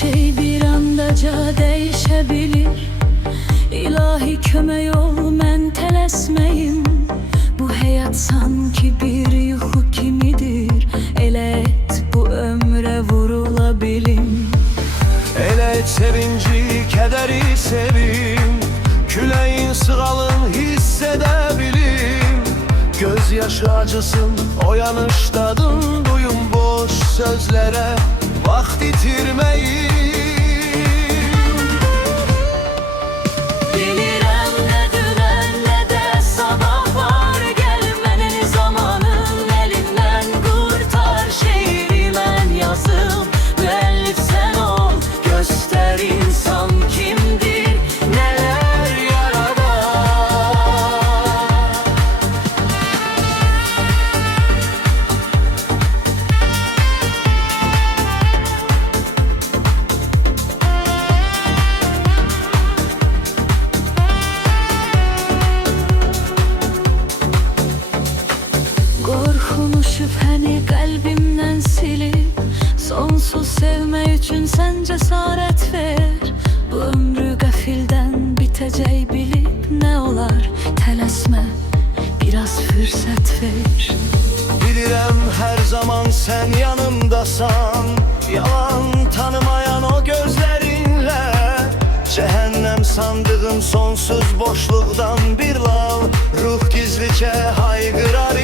şey bir andaca değişebilir. İlahi kömək ol, mən tələsməyim. Bu həyat sanki bir yuxu kimidir. Elə et bu ömrə vurula bilim. Elə et sevinci, kədəri sevim. Küləyin sığalın hiss edə bilim. Göz yaşı acısın, oyanışdadın. Duyun boş sözlərə vaxt itirməyin. Bilirəm nə dünən, nə də sabah var. Gəlmənin zamanın əlindən qurtar. Şeiri mən yazım, müəllif sən ol. Göstər insan kimdir, nələr yaradar. Qorxunu, şübhəni qəlbimdən silib, sonsuz sevmək üçün sən cəsarət ver. Bu ömrü qəfildən bitəcək bilib, nə olar tələsmə, biraz fürsət ver. Bilirəm hər zaman sən yanımdasan. Yalan tanımayan o gözlərinlə. Cəhənnəm sandığın sonsuz boşluqdan bir lav. Ruh gizlicə hayqırar